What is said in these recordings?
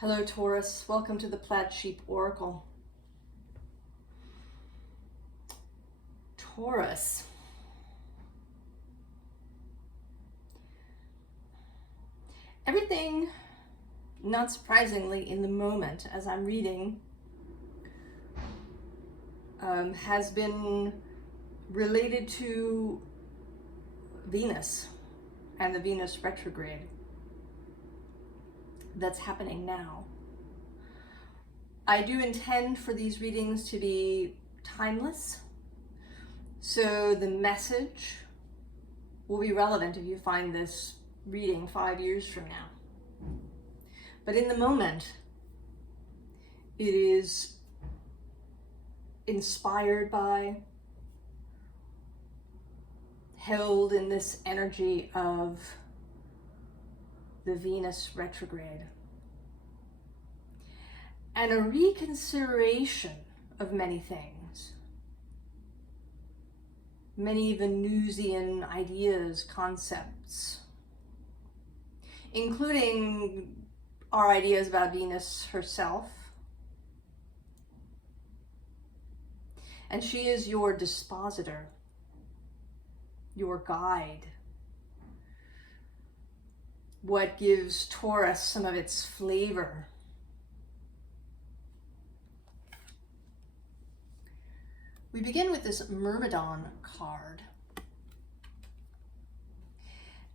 Hello Taurus, welcome to the Plaid Sheep Oracle. Taurus. Everything, not surprisingly, in the moment as I'm reading, has been related to Venus and the Venus retrograde that's happening now. I do intend for these readings to be timeless, so the message will be relevant if you find this reading 5 years from now. But in the moment, it is inspired by, held in this energy of the Venus retrograde, and a reconsideration of many things, many Venusian ideas, concepts, including our ideas about Venus herself. And she is your dispositor, your guide, what gives Taurus some of its flavor. We begin with this Myrmidon card.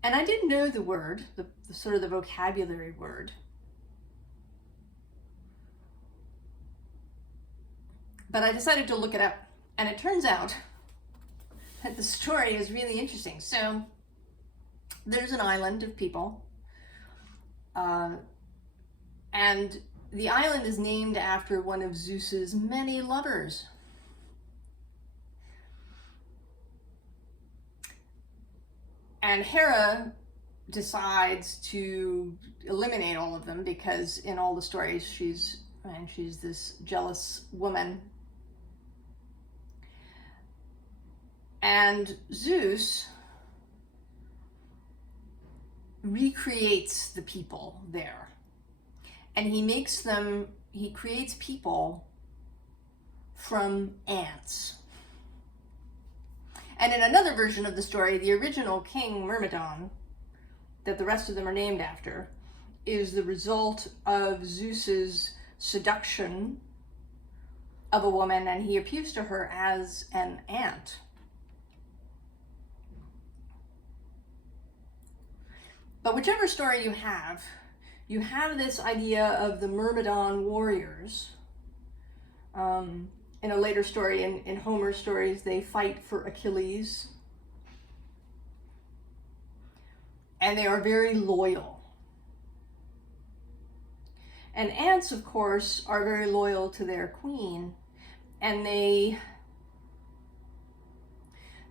And I didn't know the word, the sort of the vocabulary word. But I decided to look it up, and it turns out that the story is really interesting. So there's an island of people, and the island is named after one of Zeus's many lovers. And Hera decides to eliminate all of them because in all the stories she's this jealous woman. And Zeus recreates the people there. And he creates people from ants. And in another version of the story, the original King Myrmidon, that the rest of them are named after, is the result of Zeus's seduction of a woman, and he appears to her as an ant. But whichever story you have this idea of the Myrmidon warriors. In a later story, in Homer's stories, they fight for Achilles. And they are very loyal. And ants, of course, are very loyal to their queen. And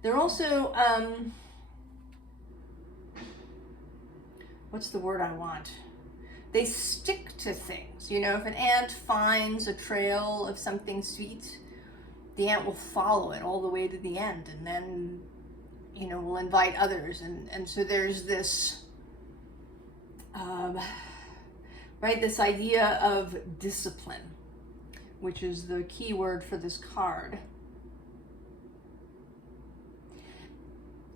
they're also, what's the word I want? They stick to things. You know, if an ant finds a trail of something sweet, the ant will follow it all the way to the end, and then, you know, will invite others. And so there's this, right, this idea of discipline, which is the key word for this card.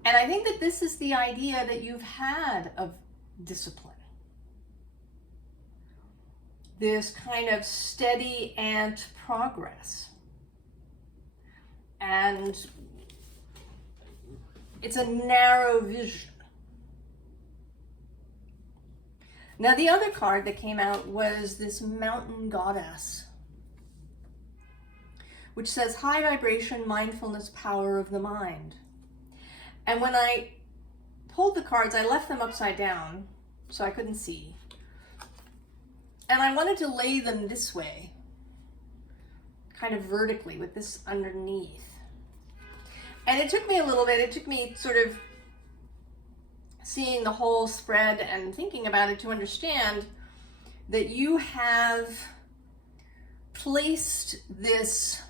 And I think that this is the idea that you've had of discipline. This kind of steady ant progress. And it's a narrow vision. Now, the other card that came out was this mountain goddess, which says high vibration, mindfulness, power of the mind. And when I pulled the cards, I left them upside down so I couldn't see. And I wanted to lay them this way, kind of vertically with this underneath. And it took me a little bit, it took me sort of seeing the whole spread and thinking about it to understand that you have placed this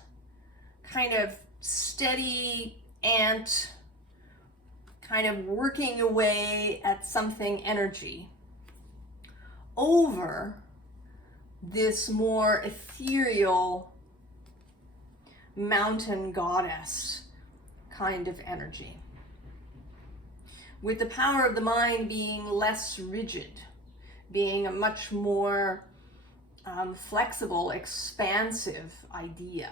kind of steady ant kind of working away at something energy over this more ethereal mountain goddess kind of energy, with the power of the mind being less rigid, being a much more flexible, expansive idea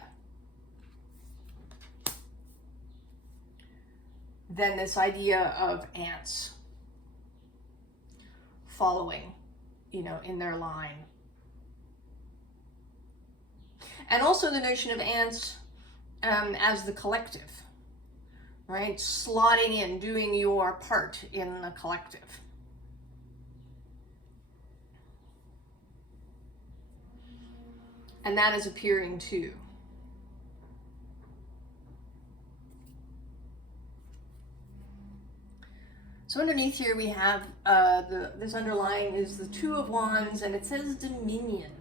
than this idea of ants following, in their line. And also the notion of ants as the collective, right? Slotting in, doing your part in the collective. And that is appearing too. So underneath here we have this underlying is the Two of Wands, and it says dominion.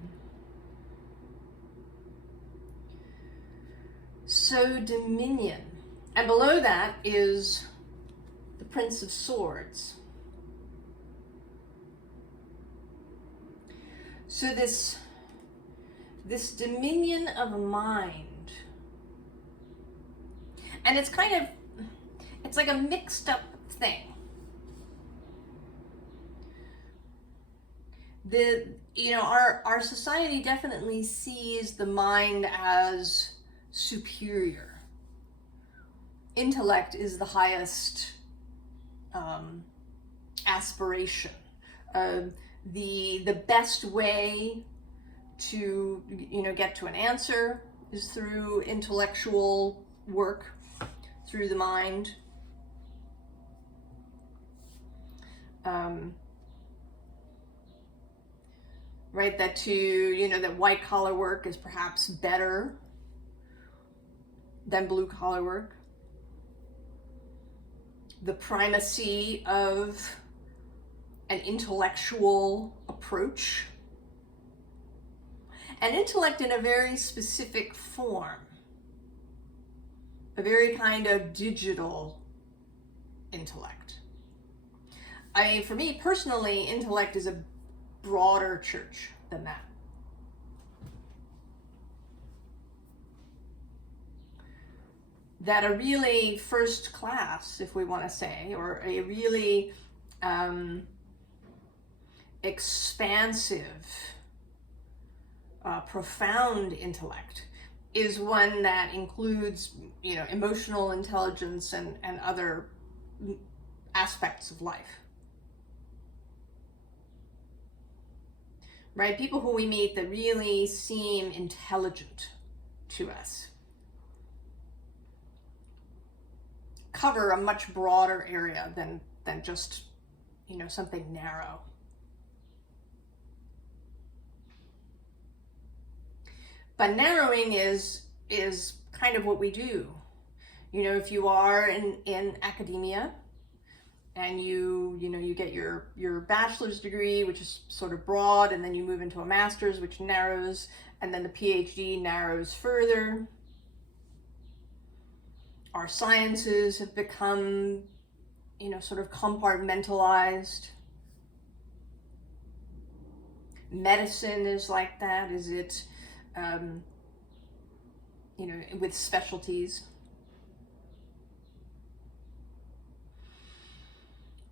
So dominion. And below that is the Prince of Swords. So this dominion of mind. And it's it's like a mixed up thing. Our society definitely sees the mind as superior. Intellect is the highest aspiration. The best way to get to an answer is through intellectual work, through the mind. Right, that that white collar work is perhaps better than blue collar work. The primacy of an intellectual approach. An intellect in a very specific form. A very kind of digital intellect. I mean, for me personally, intellect is a broader church than that. That a really first class, if we want to say, or a really expansive, profound intellect is one that includes, emotional intelligence and other aspects of life. Right? People who we meet that really seem intelligent to us cover a much broader area than just, something narrow. But narrowing is kind of what we do. If you are in academia, and you get your bachelor's degree, which is sort of broad, and then you move into a master's, which narrows, and then the PhD narrows further. Our sciences have become, sort of compartmentalized. Medicine is like that. Is it, with specialties?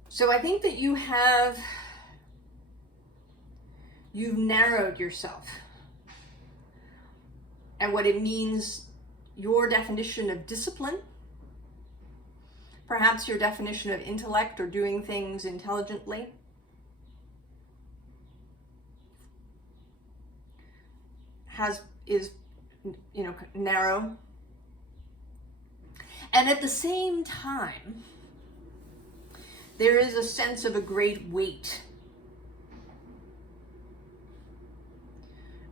So I think that you've narrowed yourself and what it means, your definition of discipline, perhaps your definition of intellect or doing things intelligently. Is narrow. And at the same time, there is a sense of a great weight,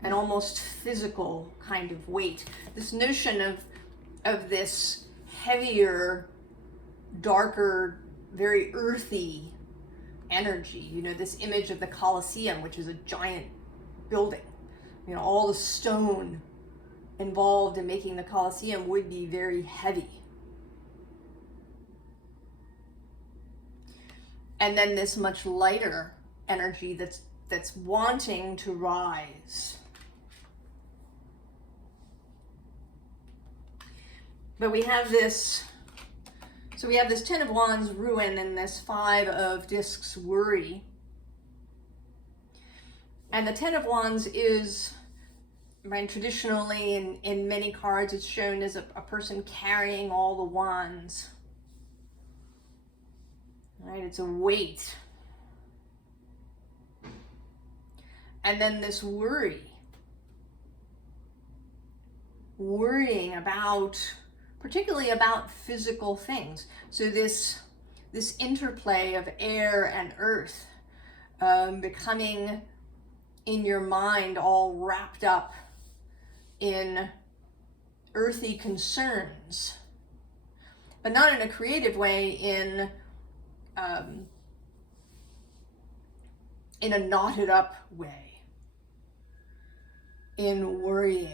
an almost physical kind of weight. This notion of this heavier, darker, very earthy energy. This image of the Colosseum, which is a giant building. All the stone involved in making the Colosseum would be very heavy. And then this much lighter energy that's that's wanting to rise. But we have this, so we have this Ten of Wands, ruin, and this Five of Discs, worry. And the Ten of Wands is, right, traditionally in many cards, it's shown as a person carrying all the wands. Right, it's a weight. And then this worry. Worrying about, particularly about physical things. So this interplay of air and earth becoming in your mind all wrapped up in earthy concerns, but not in a creative way, in a knotted up way, in worrying.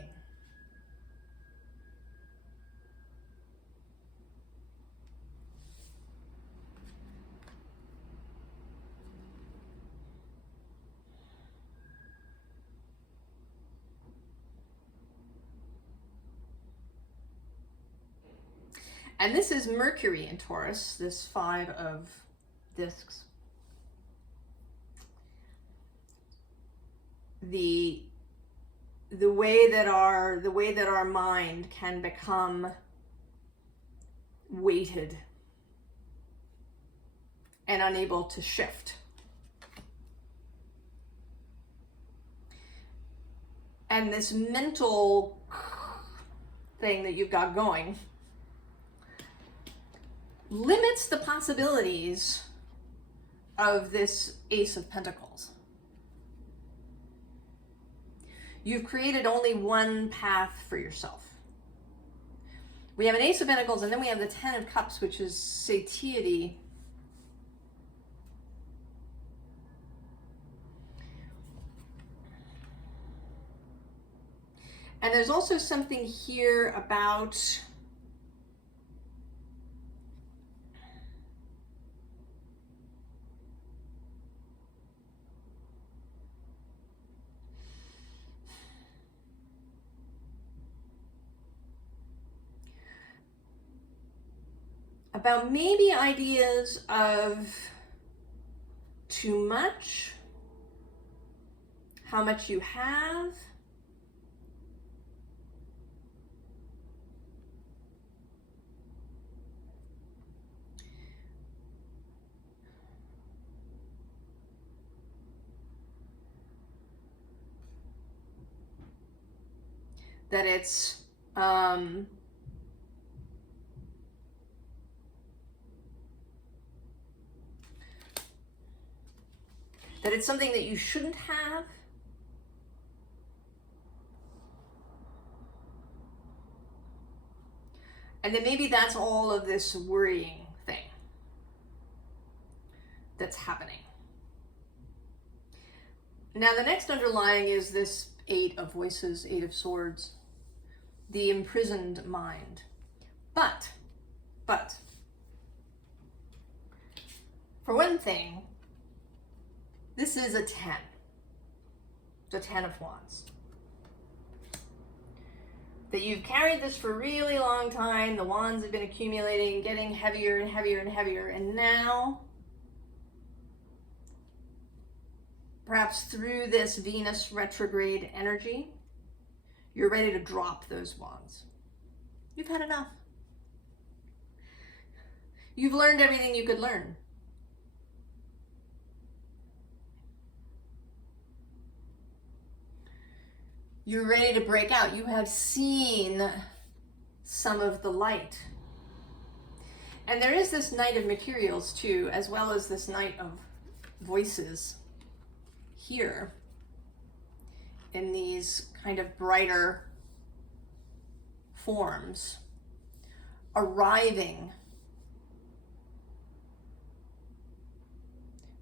And this is Mercury in Taurus, this Five of Discs. The way that our mind can become weighted and unable to shift. And this mental thing that you've got going limits the possibilities of this Ace of Pentacles. You've created only one path for yourself. We have an Ace of Pentacles, and then we have the Ten of Cups, which is satiety. And there's also something here about maybe ideas of too much, how much you have, that it's something that you shouldn't have. And then maybe that's all of this worrying thing that's happening. Now the next underlying is this Eight of Voices, Eight of Swords, the imprisoned mind. But, for one thing, this is a 10. The Ten of Wands. That you've carried this for a really long time. The wands have been accumulating, getting heavier and heavier and heavier. And now, perhaps through this Venus retrograde energy, you're ready to drop those wands. You've had enough. You've learned everything you could learn. You're ready to break out. You have seen some of the light. And there is this Knight of Materials too, as well as this Knight of Voices here in these kind of brighter forms, arriving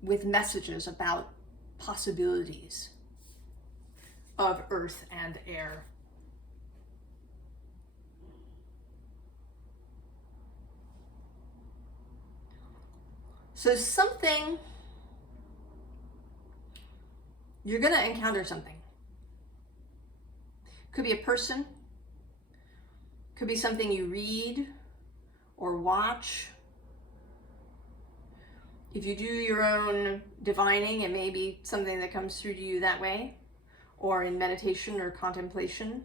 with messages about possibilities of earth and air. So something you're going to encounter something. Could be a person, could be something you read or watch. If you do your own divining, it may be something that comes through to you that way, or in meditation or contemplation.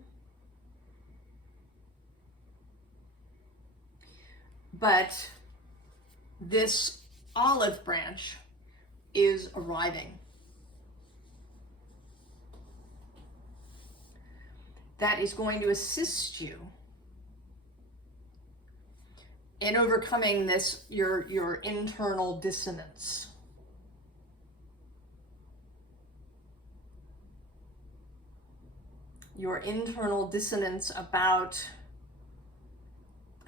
But this olive branch is arriving. That is going to assist you in overcoming this, your internal dissonance. Your internal dissonance about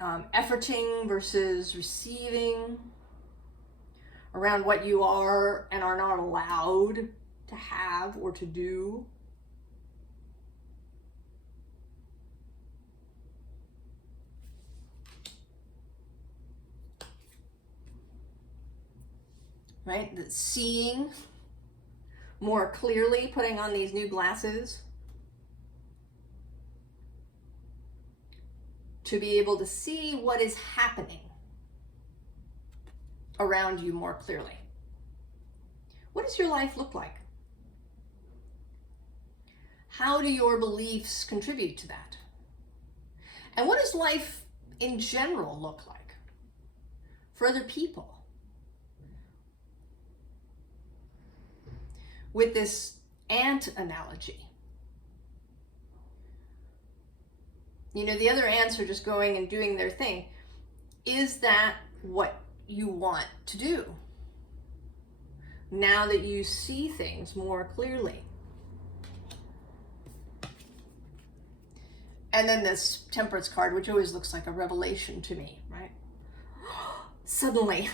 efforting versus receiving, around what you are and are not allowed to have or to do. Right? The seeing more clearly, putting on these new glasses to be able to see what is happening around you more clearly. What does your life look like? How do your beliefs contribute to that? And what does life in general look like for other people? With this ant analogy, you know, the other ants are just going and doing their thing. Is that what you want to do now that you see things more clearly? And then this Temperance card, which always looks like a revelation to me, right? Suddenly,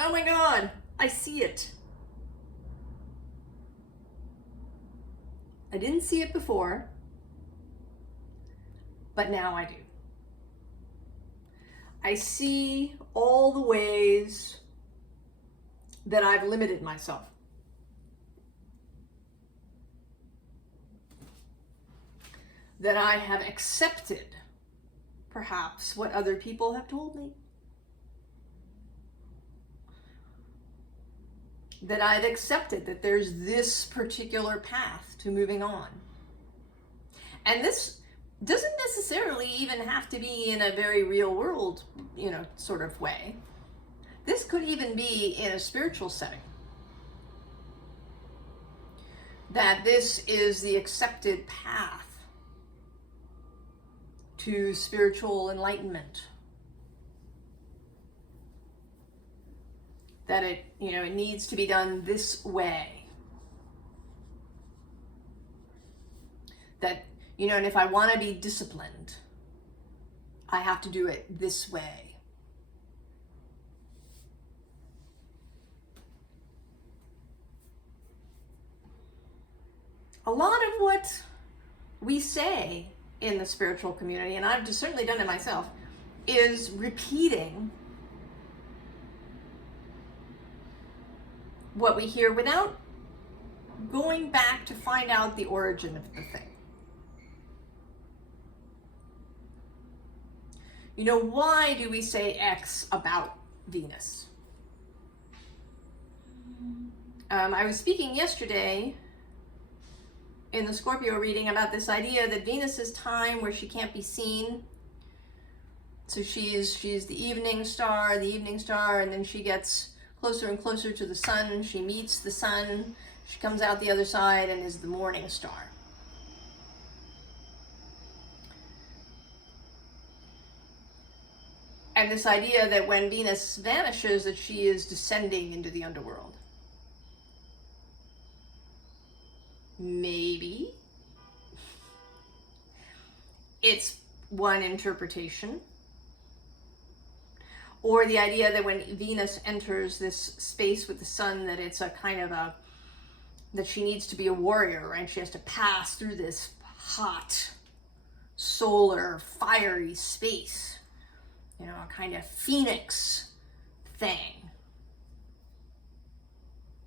oh my God, I see it. I didn't see it before, but now I do. I see all the ways that I've limited myself. That I have accepted, perhaps, what other people have told me. That I've accepted that there's this particular path to moving on. And this doesn't necessarily even have to be in a very real world, you know, sort of way. This could even be in a spiritual setting. That this is the accepted path to spiritual enlightenment. That it, you know, it needs to be done this way. That, you know, and if I want to be disciplined, I have to do it this way. A lot of what we say in the spiritual community, and I've just certainly done it myself, is repeating what we hear without going back to find out the origin of the thing. You know, why do we say X about Venus? I was speaking yesterday in the Scorpio reading about this idea that Venus is time where she can't be seen. So she's the evening star, and then she gets closer and closer to the sun. She meets the sun. She comes out the other side and is the morning star. And this idea that when Venus vanishes, that she is descending into the underworld. Maybe. It's one interpretation. Or the idea that when Venus enters this space with the sun, that it's a kind of that she needs to be a warrior, right? She has to pass through this hot, solar, fiery space. You know, a kind of phoenix thing.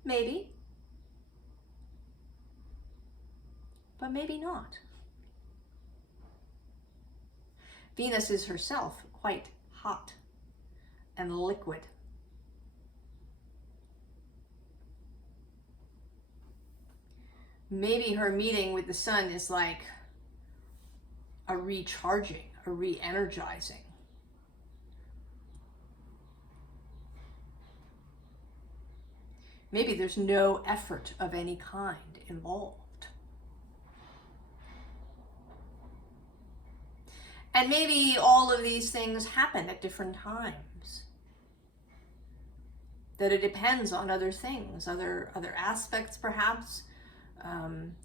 Maybe. but maybe not. Venus is herself quite hot and liquid. Maybe her meeting with the sun is like a recharging, a re-energizing. Maybe there's no effort of any kind involved. And maybe all of these things happen at different times. That it depends on other things, other aspects perhaps,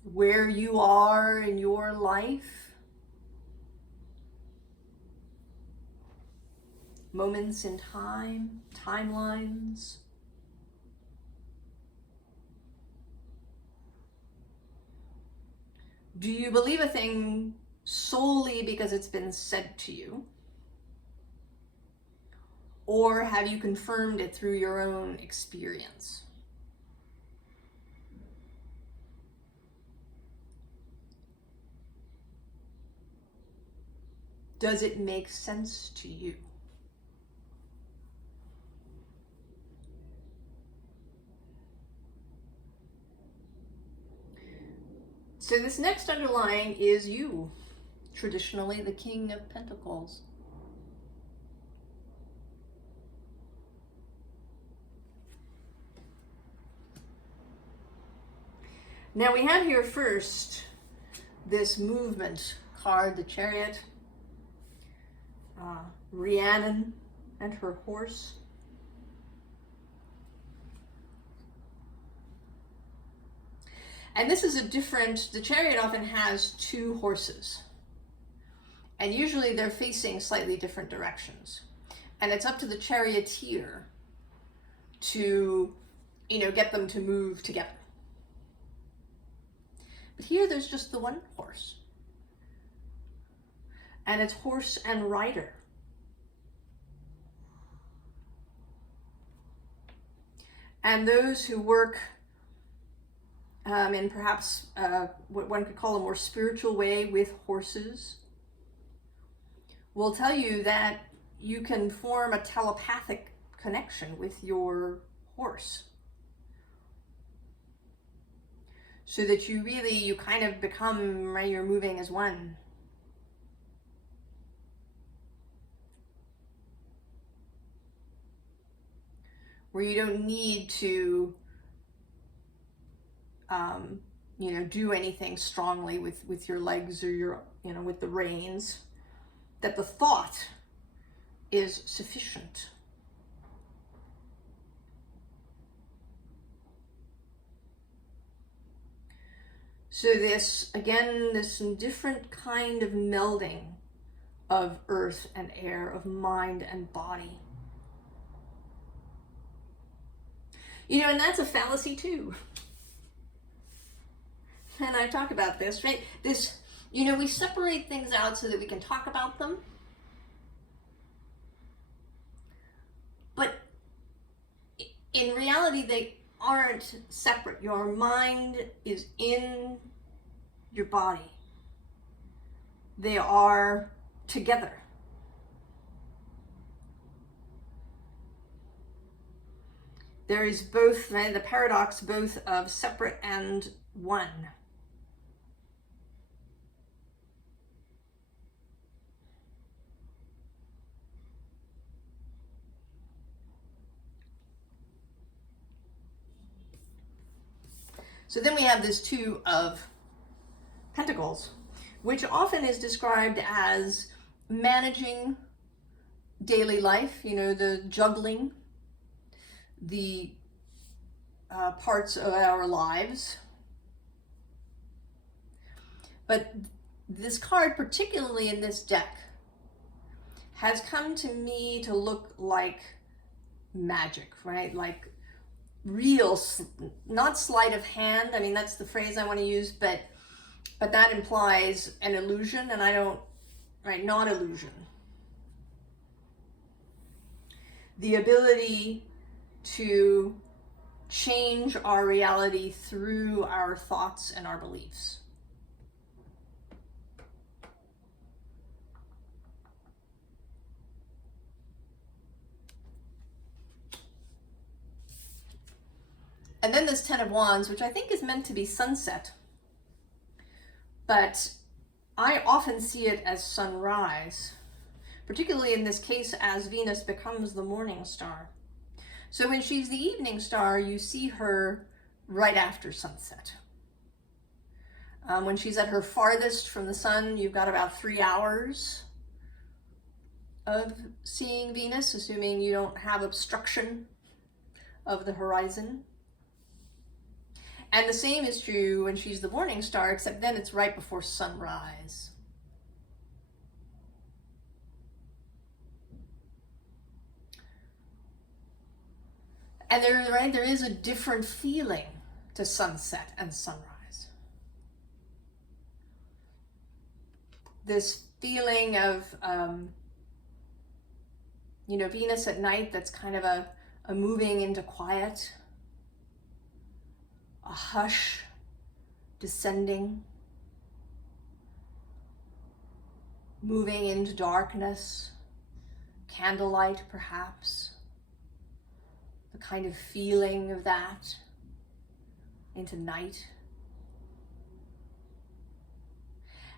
where you are in your life, moments in time, timelines. Do you believe a thing solely because it's been said to you? Or have you confirmed it through your own experience? Does it make sense to you? So this next underlying is you, traditionally the King of Pentacles. Now we have here first this movement card, the Chariot, Rhiannon and her horse. And this is the Chariot often has two horses. And usually they're facing slightly different directions. And it's up to the charioteer to, get them to move together. But here there's just the one horse. And it's horse and rider. And those who work in perhaps what one could call a more spiritual way with horses will tell you that you can form a telepathic connection with your horse. So that you kind of become, right, you're moving as one. Where you don't need to do anything strongly with your legs or with the reins, that the thought is sufficient. So this different kind of melding of earth and air, of mind and body. And that's a fallacy too. And I talk about this, right? We separate things out so that we can talk about them. But in reality, they aren't separate. Your mind is in your body. They are together. There is both, right, the paradox both of separate and one. So then we have this Two of Pentacles, which often is described as managing daily life, the juggling, the parts of our lives. But this card, particularly in this deck, has come to me to look like magic, right? Like real, not sleight of hand. I mean, that's the phrase I want to use, but that implies an illusion, and not illusion. The ability to change our reality through our thoughts and our beliefs. And then this Ten of Wands, which I think is meant to be sunset, but I often see it as sunrise, particularly in this case as Venus becomes the morning star. So when she's the evening star, you see her right after sunset. When she's at her farthest from the sun, you've got about 3 hours of seeing Venus, assuming you don't have obstruction of the horizon. And the same is true when she's the morning star, except then it's right before sunrise. And there is a different feeling to sunset and sunrise. This feeling of, Venus at night, that's kind of a moving into quiet, a hush descending, moving into darkness, candlelight perhaps, the kind of feeling of that into night.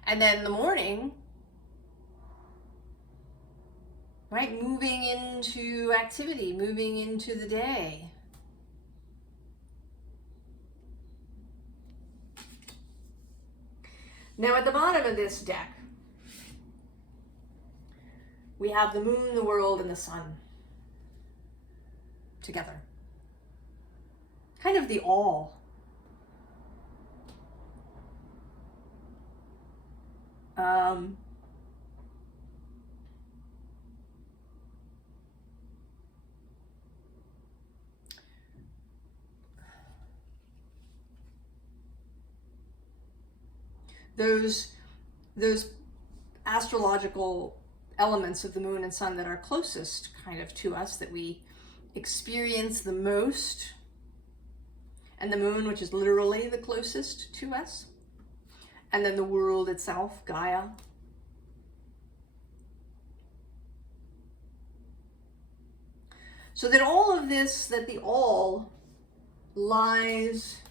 And then the morning, right, moving into activity, moving into the day. Now at the bottom of this deck, we have the moon, the world, and the sun together. Kind of the all. Those astrological elements of the moon and sun that are closest kind of to us, that we experience the most, and the moon, which is literally the closest to us, and then the world itself, Gaia. So that all of this, that the all lies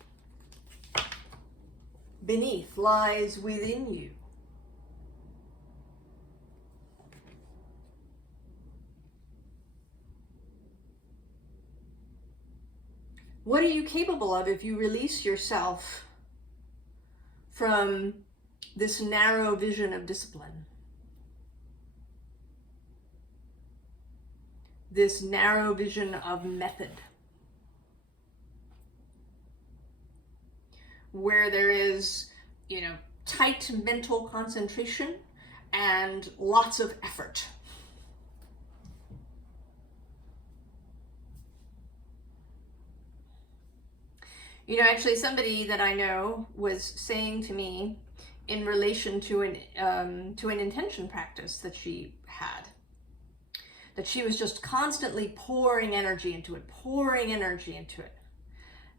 beneath, lies within you. What are you capable of if you release yourself from this narrow vision of discipline? This narrow vision of method, where there is, tight mental concentration and lots of effort. Actually, somebody that I know was saying to me in relation to an intention practice that she had, that she was just constantly pouring energy into it.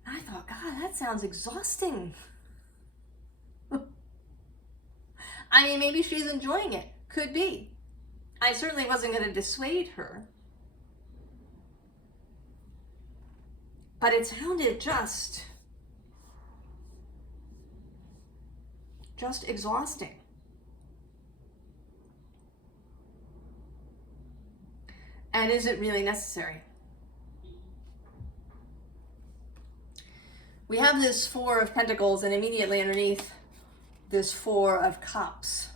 And I thought, God, that sounds exhausting. I mean, maybe she's enjoying it. Could be. I certainly wasn't going to dissuade her. But it sounded just exhausting. And is it really necessary? We have this Four of Pentacles, and immediately underneath this Four of Cups.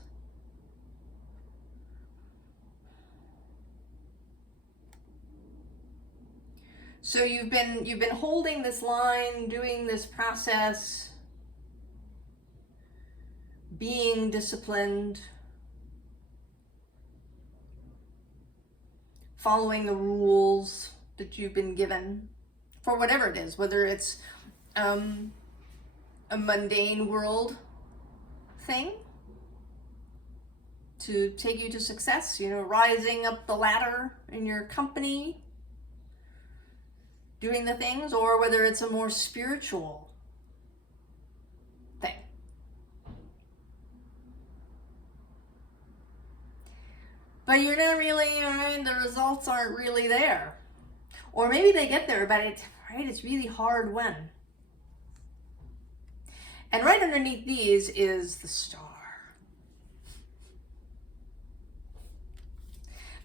So you've been holding this line, doing this process, being disciplined, following the rules that you've been given for whatever it is, whether it's a mundane world thing to take you to success, rising up the ladder in your company, doing the things, or whether it's a more spiritual thing. But you're not really, the results aren't really there. Or maybe they get there, but it right? It's really hard when. And right underneath these is the star.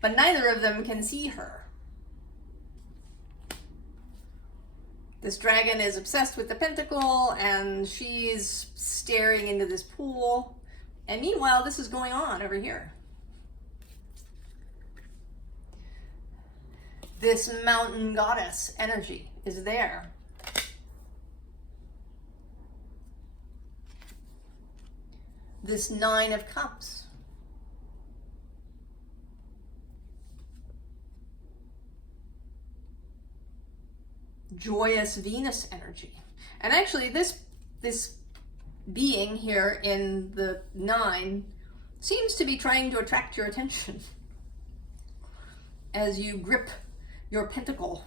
But neither of them can see her. This dragon is obsessed with the pentacle, and she's staring into this pool. And meanwhile, this is going on over here. This mountain goddess energy is there. This Nine of Cups. Joyous Venus energy. And actually this being here in the 9 seems to be trying to attract your attention as you grip your pentacle.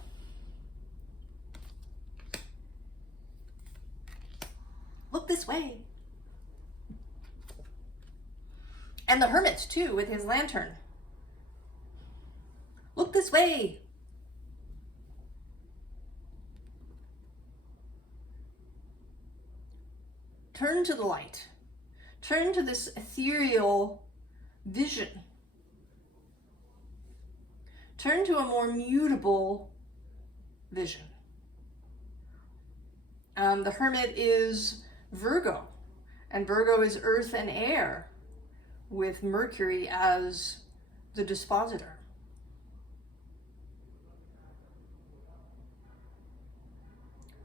Look this way. And the Hermit too, with his lantern. Look this way. Turn to the light. Turn to this ethereal vision. Turn to a more mutable vision. The Hermit is Virgo, and Virgo is earth and air, with Mercury as the dispositor.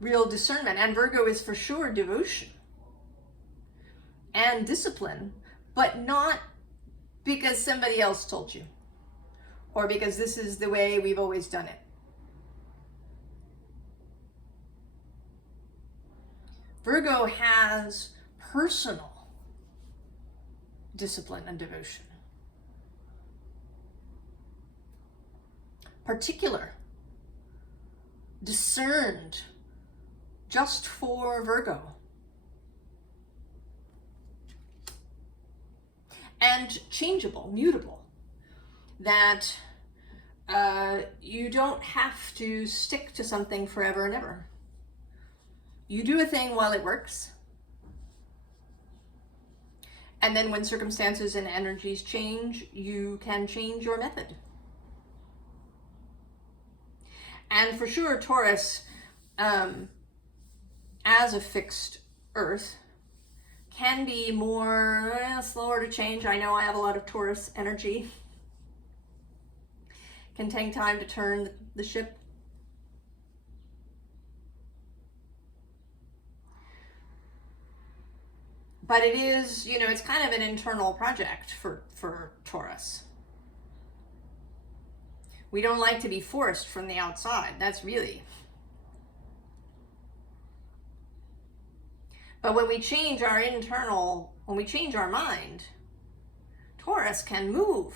Real discernment, and Virgo is for sure devotion and discipline, but not because somebody else told you or because this is the way we've always done it. Virgo has personal discipline and devotion. Particular, discerned, just for Virgo. And changeable, mutable, that you don't have to stick to something forever and ever. You do a thing while it works, and then when circumstances and energies change, you can change your method. And for sure, Taurus, as a fixed earth, can be more slower to change. I know I have a lot of Taurus energy. Can take time to turn the ship. But it is, it's kind of an internal project for Taurus. We don't like to be forced from the outside. That's really. But when we change our when we change our mind, Taurus can move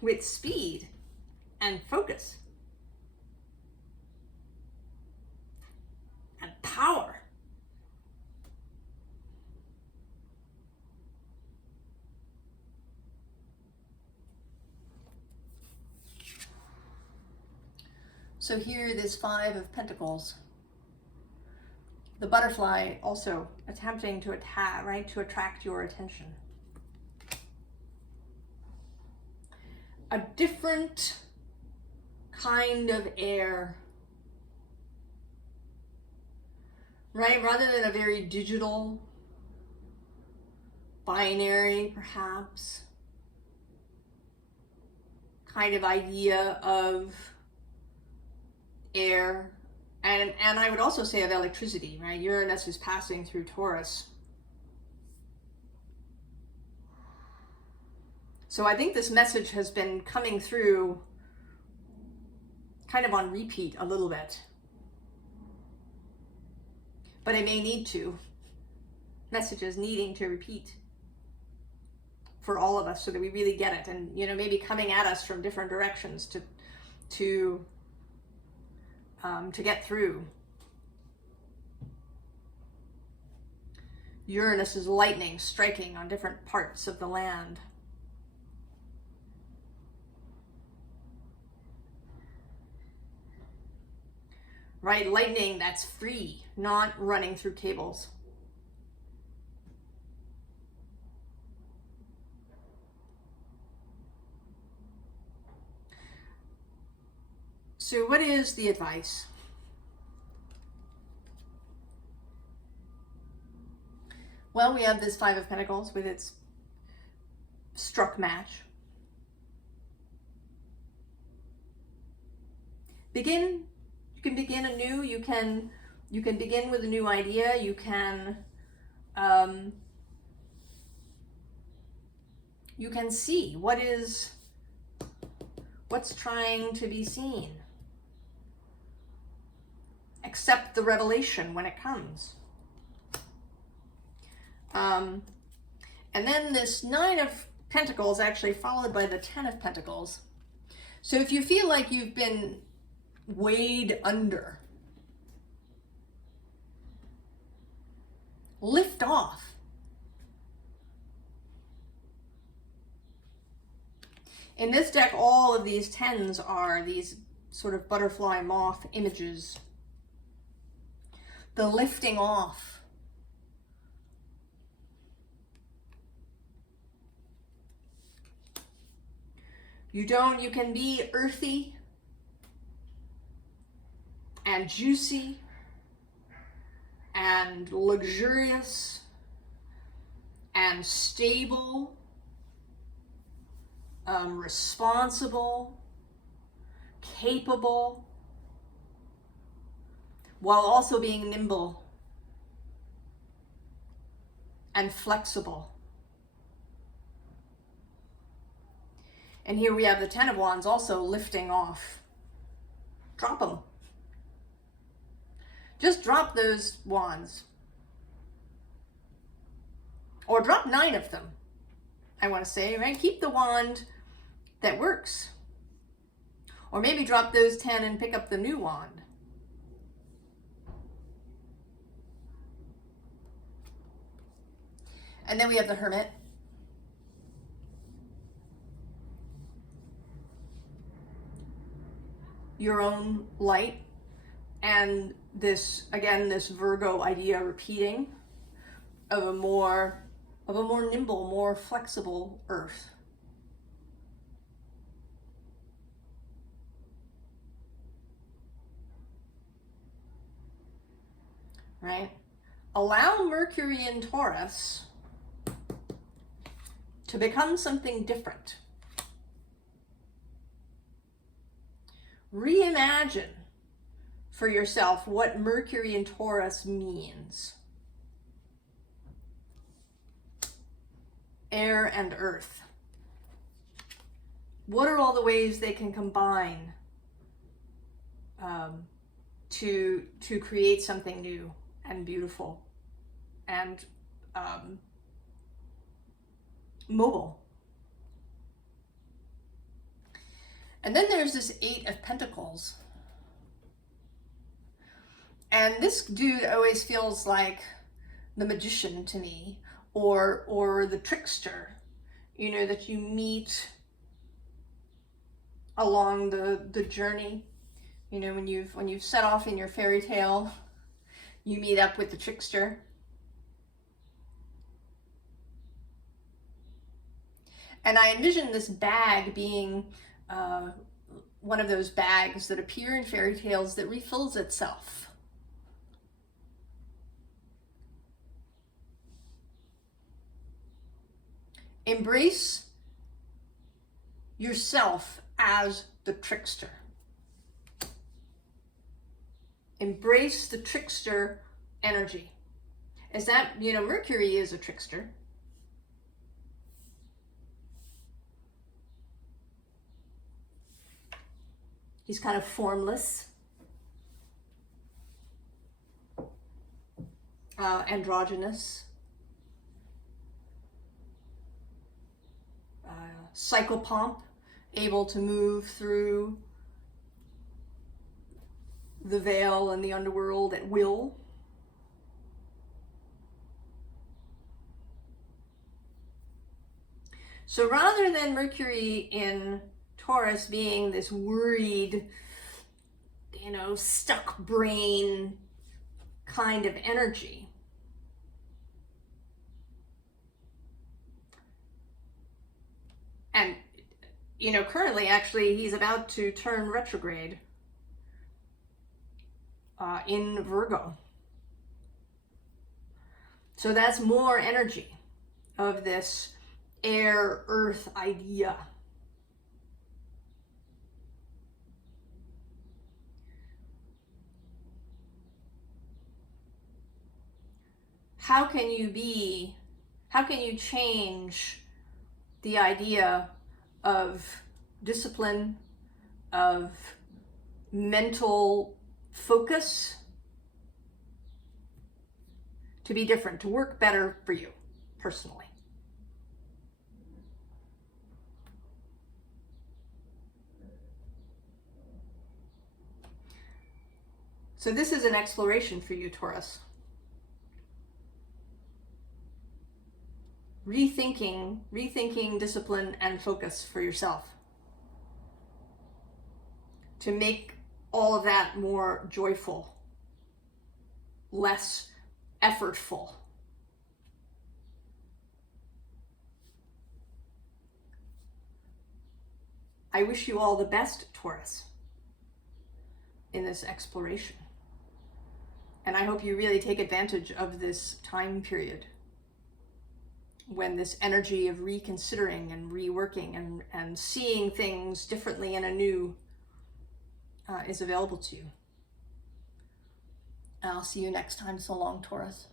with speed and focus and power. So here, this Five of Pentacles. The butterfly also attempting to attract your attention. A different kind of air, right? Rather than a very digital, binary, perhaps, kind of idea of air. And I would also say of electricity, right? Uranus is passing through Taurus. So I think this message has been coming through kind of on repeat a little bit. But it may need to. Messages needing to repeat for all of us so that we really get it. And, maybe coming at us from different directions to get through. Uranus is lightning striking on different parts of the land. right? Lightning that's free, not running through cables. So what is the advice? Well, we have this Five of Pentacles with its struck match. Begin. You can begin anew. You can begin with a new idea. You can see what's trying to be seen. Accept the revelation when it comes. And then this Nine of Pentacles actually followed by the Ten of Pentacles. So if you feel like you've been weighed under, lift off. In this deck, all of these tens are these sort of butterfly moth images. The lifting off. You can be earthy and juicy and luxurious and stable, responsible, capable, while also being nimble and flexible. And here we have the Ten of Wands also lifting off. Drop them. Just drop those wands. Or drop 9 of them, I want to say, right? Keep the wand that works. Or maybe drop those 10 and pick up the new wand. And then we have the Hermit. Your own light, and this, again, this Virgo idea repeating of a more nimble, more flexible earth. Right? Allow Mercury in Taurus to become something different. Reimagine for yourself what Mercury in Taurus means. Air and earth. What are all the ways they can combine to create something new and beautiful and mobile? And then there's this Eight of Pentacles. And this dude always feels like the magician to me, or the trickster, you know, that you meet along the journey. You know, when you've set off in your fairy tale, you meet up with the trickster. And I envision this bag being one of those bags that appear in fairy tales that refills itself. Embrace yourself as the trickster. Embrace the trickster energy. Is that, you know, Mercury is a trickster. He's kind of formless, androgynous, psychopomp, able to move through the veil and the underworld at will. So rather than Mercury in Taurus being this worried, you know, stuck brain kind of energy. And, you know, currently, actually, he's about to turn retrograde in Virgo. So that's more energy of this air, earth idea. How can you change the idea of discipline, of mental focus to be different, to work better for you personally? So this is an exploration for you, Taurus. Rethinking discipline and focus for yourself to make all of that more joyful, less effortful. I wish you all the best, Taurus, in this exploration. And I hope you really take advantage of this time period when this energy of reconsidering and reworking and seeing things differently and anew is available to you. I'll see you next time. So long, Taurus.